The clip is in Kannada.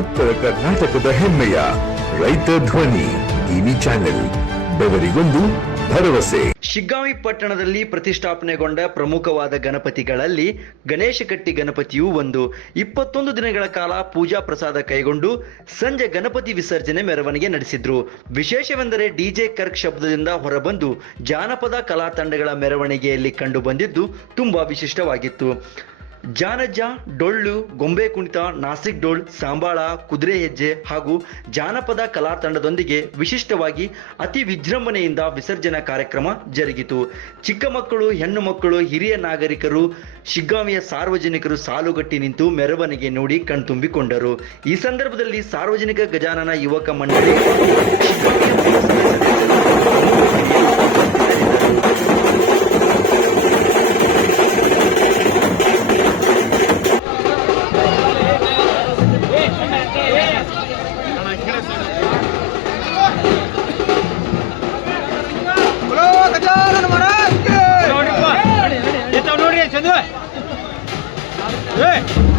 ಉತ್ತರ ಕರ್ನಾಟಕದ ಹೆಮ್ಮೆಯ ರೈತ ಧ್ವನಿ ಟಿವಿ ಚಾನೆಲ್, ಬೆವರಿಗೊಂದು ಭರವಸೆ. ಶಿಗ್ಗಾವಿ ಪಟ್ಟಣದಲ್ಲಿ ಪ್ರತಿಷ್ಠಾಪನೆಗೊಂಡ ಪ್ರಮುಖವಾದ ಗಣಪತಿಗಳಲ್ಲಿ ಗಣೇಶ ಕಟ್ಟಿ ಗಣಪತಿಯೂ ಒಂದು. ಇಪ್ಪತ್ತೊಂದು ದಿನಗಳ ಕಾಲ ಪೂಜಾ ಪ್ರಸಾದ ಕೈಗೊಂಡು ಸಂಜೆ ಗಣಪತಿ ವಿಸರ್ಜನೆ ಮೆರವಣಿಗೆ ನಡೆಸಿದ್ರು. ವಿಶೇಷವೆಂದರೆ ಡಿಜೆ ಕರ್ಕ್ ಶಬ್ದದಿಂದ ಹೊರಬಂದು ಜಾನಪದ ಕಲಾ ತಂಡಗಳ ಮೆರವಣಿಗೆಯಲ್ಲಿ ಕಂಡುಬಂದಿದ್ದು ತುಂಬಾ ವಿಶಿಷ್ಟವಾಗಿತ್ತು. ಜಾನಜ್ಜ ಡೊಳ್ಳು, ಗೊಂಬೆ ಕುಣಿತ, ನಾಸಿಕ್ ಡೋಳ್, ಸಾಂಬಾಳ, ಕುದುರೆ ಹೆಜ್ಜೆ ಹಾಗೂ ಜಾನಪದ ಕಲಾ ತಂಡದೊಂದಿಗೆ ವಿಶಿಷ್ಟವಾಗಿ ಅತಿ ವಿಜೃಂಭಣೆಯಿಂದ ವಿಸರ್ಜನಾ ಕಾರ್ಯಕ್ರಮ ಜರುಗಿತು. ಚಿಕ್ಕ ಮಕ್ಕಳು, ಹೆಣ್ಣು ಮಕ್ಕಳು, ಹಿರಿಯ ನಾಗರಿಕರು, ಶಿಗ್ಗಾಮಿಯ ಸಾರ್ವಜನಿಕರು ಸಾಲುಗಟ್ಟಿ ನಿಂತು ಮೆರವಣಿಗೆ ನೋಡಿ ಕಣ್ತುಂಬಿಕೊಂಡರು. ಈ ಸಂದರ್ಭದಲ್ಲಿ ಸಾರ್ವಜನಿಕ ಗಜಾನನ ಯುವಕ ಮಂಡಳಿ い。